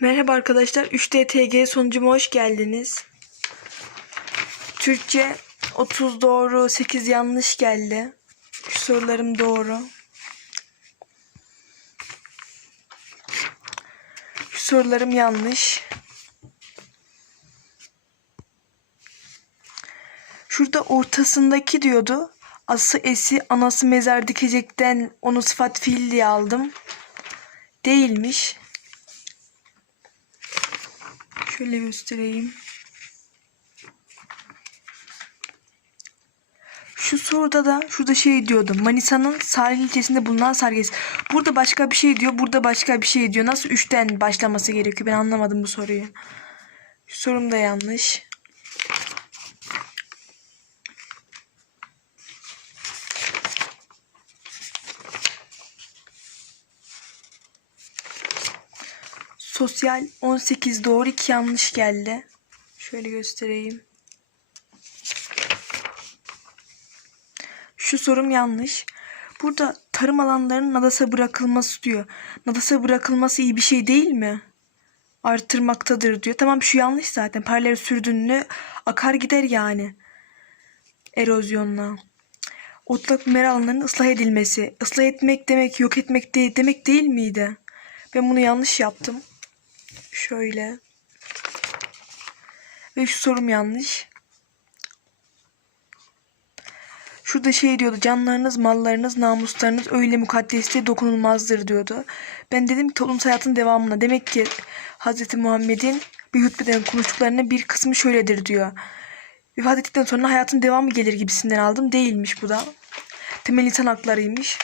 Merhaba arkadaşlar. 3DTG sonucuma hoş geldiniz. Türkçe 30 doğru, 8 yanlış geldi. Şu sorularım doğru. Şu sorularım yanlış. Şurada ortasındaki diyordu. Ası esi anası mezar dikecekten onu sıfat fiil diye aldım. Değilmiş. Şöyle göstereyim. Şu soruda da şurada şey diyordu. Manisa'nın sahil ilçesinde bulunan Sarges. Burada başka bir şey diyor. Burada başka bir şey diyor. Nasıl üçten başlaması gerekiyor? Ben anlamadım bu soruyu. Sorum da yanlış. Sosyal 18 doğru 2 yanlış geldi. Şöyle göstereyim. Şu sorum yanlış. Burada tarım alanlarının nadasa bırakılması diyor. Nadasa bırakılması iyi bir şey değil mi? Artırmaktadır diyor. Tamam şu yanlış zaten. Paralel sürdüğünü akar gider yani. Erozyonla. Otlak mera alanlarının ıslah edilmesi. Islah etmek demek yok etmek değil, demek değil miydi? Ben bunu yanlış yaptım. Şöyle. Ve şu sorum yanlış. Şurada şey diyordu. Canlarınız, mallarınız, namuslarınız öyle mukaddesliğe dokunulmazdır diyordu. Ben dedim ki toplumsal hayatın devamına. Demek ki Hz. Muhammed'in bir hutbeden konuştuklarının bir kısmı şöyledir diyor. Vefat ettikten sonra hayatın devamı gelir gibisinden aldım. Değilmiş bu da. Temel insan haklarıymış.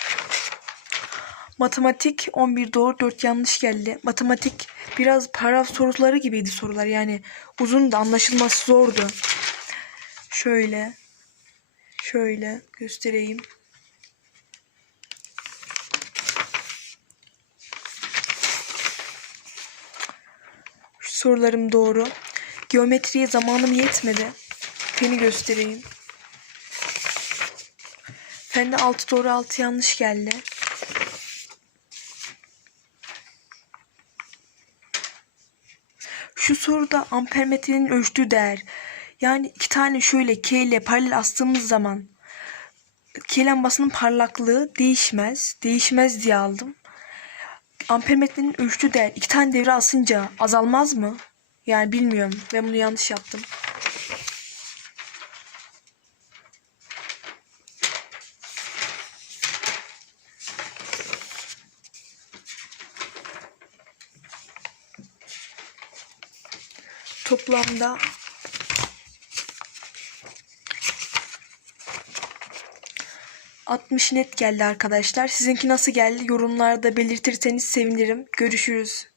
Matematik 11 doğru 4 yanlış geldi. Matematik biraz paragraf soruları gibiydi sorular. Yani uzun da anlaşılması zordu. Şöyle. Şöyle göstereyim. Şu sorularım doğru. Geometriye zamanım yetmedi. Feni göstereyim. Fende 6 doğru 6 yanlış geldi. Şu soruda ampermetrenin ölçtüğü değer. Yani iki tane şöyle K ile paralel astığımız zaman K lambasının parlaklığı değişmez. Değişmez diye aldım. Ampermetrenin ölçtüğü değer iki tane devre asınca azalmaz mı? Yani bilmiyorum. Ben bunu yanlış yaptım. Toplamda 60 net geldi arkadaşlar. Sizinki nasıl geldi? Yorumlarda belirtirseniz sevinirim. Görüşürüz.